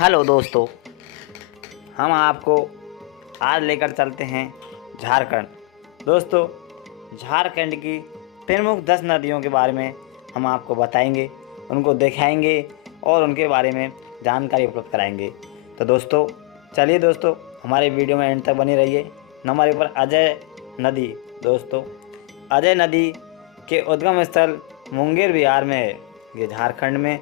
Hello दोस्तों, हम आपको आज लेकर चलते हैं झारखंड। दोस्तों, झारखंड की प्रमुख 10 नदियों के बारे में हम आपको बताएंगे, उनको दिखाएंगे और उनके बारे में जानकारी उपलब्ध कराएंगे। तो दोस्तों चलिए दोस्तों, हमारे वीडियो में एंड तक बनी रहिए। नंबर 1 पर अजय नदी। दोस्तों, अजय नदी के उद्गम स्थल मुंगेर बिहार में है। ये झारखंड में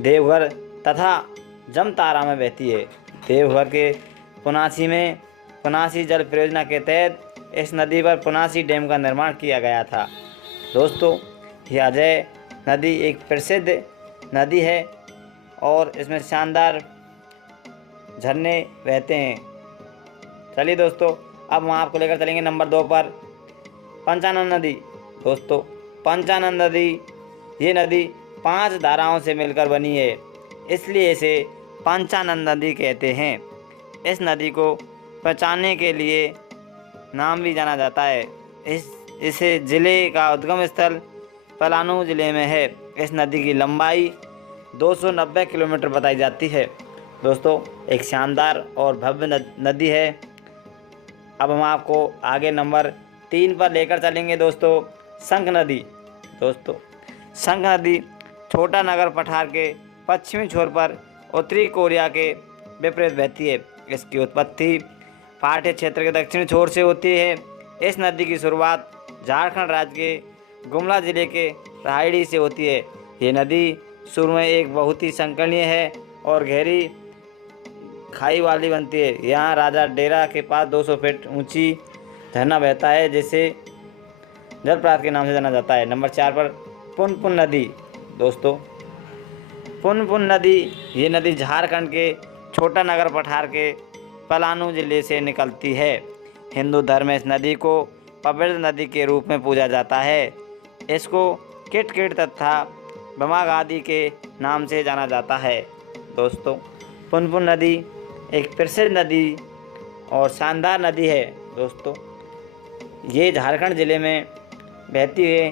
देवघर तथा जमतारा में बहती है। देवघर के पुनासी में पुनासी जल परियोजना के तहत इस नदी पर पुनासी डैम का निर्माण किया गया था। दोस्तों, यह अजय नदी एक प्रसिद्ध नदी है और इसमें शानदार झरने बहते हैं। चलिए दोस्तों, अब हम आपको लेकर चलेंगे नंबर 2 पर पंचानन नदी। दोस्तों, पंचानन नदी, ये नदी 5 धाराओं से मिलकर बनी है, इसलिए इसे पंचानन नदी कहते हैं। इस नदी को पहचानने के लिए नाम भी जाना जाता है। इसे ज़िले का उद्गम स्थल पलामू ज़िले में है। इस नदी की लंबाई 290 किलोमीटर बताई जाती है। दोस्तों, एक शानदार और भव्य नदी है। अब हम आपको आगे नंबर 3 पर लेकर चलेंगे दोस्तों, शंख नदी। दोस्तों, शंख नदी छोटा नगर पठार के पश्चिमी छोर पर उत्तरी कोरिया के विपरीत बहती है। इसकी उत्पत्ति पहाड़ी क्षेत्र के दक्षिणी छोर से होती है। इस नदी की शुरुआत झारखंड राज्य के गुमला जिले के रायडी से होती है। ये नदी शुरू में एक बहुत ही संकीर्ण है और गहरी खाई वाली बनती है। यहाँ राजा डेरा के पास 200 फीट ऊंची झरना बहता है, जिसे जलप्रपात के नाम से जाना जाता है। नंबर 4 पर पुनपुन नदी। दोस्तों, पुनपुन नदी, ये नदी झारखंड के छोटा नगर पठार के पलामू जिले से निकलती है। हिंदू धर्म में इस नदी को पवित्र नदी के रूप में पूजा जाता है। इसको किटकिट तथा बमाग आदि के नाम से जाना जाता है। दोस्तों, पुनपुन नदी एक प्रसिद्ध नदी और शानदार नदी है। दोस्तों, ये झारखंड ज़िले में बहती है,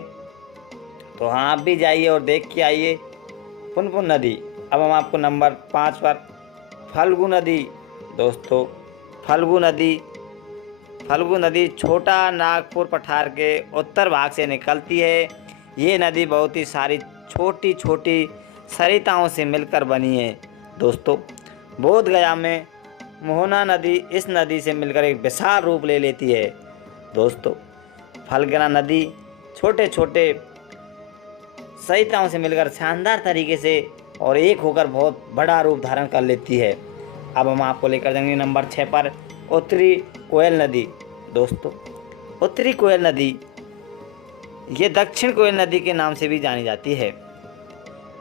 तो हाँ आप भी जाइए और देख के आइए पुनपुन नदी। अब हम आपको नंबर 5 पर फल्गु नदी। दोस्तों, फल्गु नदी छोटा नागपुर पठार के उत्तर भाग से निकलती है। ये नदी बहुत ही सारी छोटी छोटी सरिताओं से मिलकर बनी है। दोस्तों, बोध गया में मोहना नदी इस नदी से मिलकर एक विशाल रूप ले लेती है। दोस्तों, फल्गुना नदी छोटे छोटे सरिताओं से मिलकर शानदार तरीके से और एक होकर बहुत बड़ा रूप धारण कर लेती है। अब हम आपको लेकर जाएंगे नंबर 6 पर उत्तरी कोयल नदी। दोस्तों, उत्तरी कोयल नदी, ये दक्षिण कोयल नदी के नाम से भी जानी जाती है।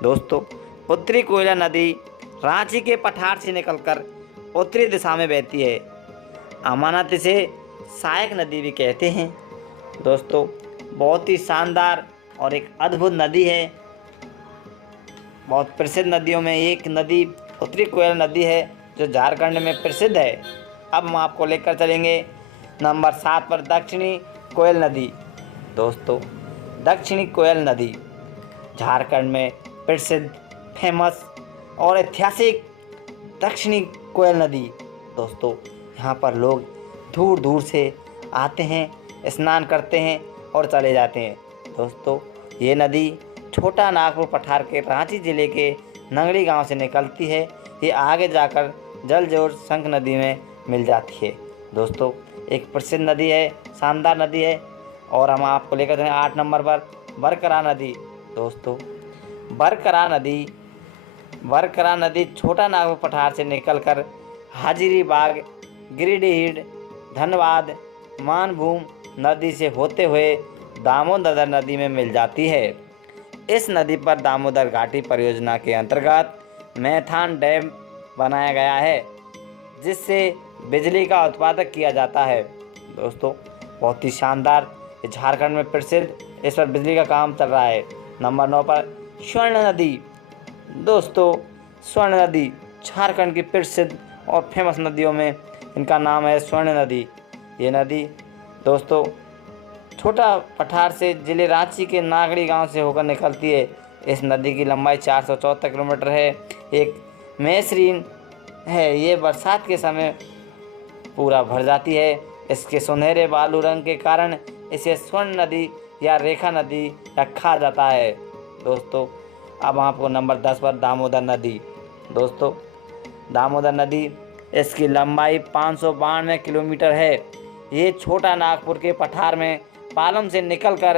दोस्तों, उत्तरी कोयला नदी रांची के पठार से निकलकर उत्तरी दिशा में बहती है। अमानत इसे सहायक नदी भी कहते हैं। दोस्तों, बहुत ही शानदार और एक अद्भुत नदी है। बहुत प्रसिद्ध नदियों में एक नदी उत्तरी कोयल नदी है, जो झारखंड में प्रसिद्ध है। अब हम आपको लेकर चलेंगे नंबर 7 पर दक्षिणी कोयल नदी। दोस्तों, दक्षिणी कोयल नदी झारखंड में प्रसिद्ध, फेमस और ऐतिहासिक दक्षिणी कोयल नदी। दोस्तों, यहाँ पर लोग दूर दूर से आते हैं, स्नान करते हैं और चले जाते हैं। दोस्तों, ये नदी छोटा नागपुर पठार के रांची जिले के नंगड़ी गांव से निकलती है। ये आगे जाकर जलजोड़ शंख नदी में मिल जाती है। दोस्तों, एक प्रसिद्ध नदी है, शानदार नदी है। और हम आपको लेकर चलें 8 नंबर पर बरकरा नदी। दोस्तों, बरकरा नदी छोटा नागपुर पठार से निकलकर हाजिरीबाग, गिरिडीह, धनबाद, मानभूम नदी से होते हुए दामोदर नदी में मिल जाती है। इस नदी पर दामोदर घाटी परियोजना के अंतर्गत मैथान डैम बनाया गया है, जिससे बिजली का उत्पादन किया जाता है। दोस्तों, बहुत ही शानदार, झारखंड में प्रसिद्ध, इस पर बिजली का काम चल रहा है। नंबर 9 पर स्वर्ण नदी। दोस्तों, स्वर्ण नदी झारखंड की प्रसिद्ध और फेमस नदियों में इनका नाम है स्वर्ण नदी। ये नदी दोस्तों छोटा पठार से जिले रांची के नागड़ी गांव से होकर निकलती है। इस नदी की लंबाई 474 किलोमीटर है। एक महसरीन है ये बरसात के समय पूरा भर जाती है। इसके सुनहरे बालू रंग के कारण इसे स्वर्ण नदी या रेखा नदी या कहा जाता है। दोस्तों अब आपको नंबर 10 पर दामोदर नदी। दोस्तों दामोदर नदी, इसकी लंबाई 592 किलोमीटर है। ये छोटा नागपुर के पठार में पालम से निकलकर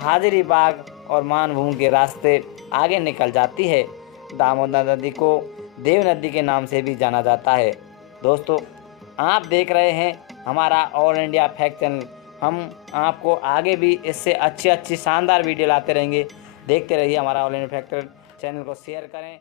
हाजिरी बाग और मानभूमि के रास्ते आगे निकल जाती है। दामोदर नदी को देव नदी के नाम से भी जाना जाता है। दोस्तों आप देख रहे हैं हमारा ऑल इंडिया फैक्ट चैनल। हम आपको आगे भी इससे अच्छी शानदार वीडियो लाते रहेंगे। देखते रहिए हमारा ऑल इंडिया फैक्ट चैनल को शेयर करें।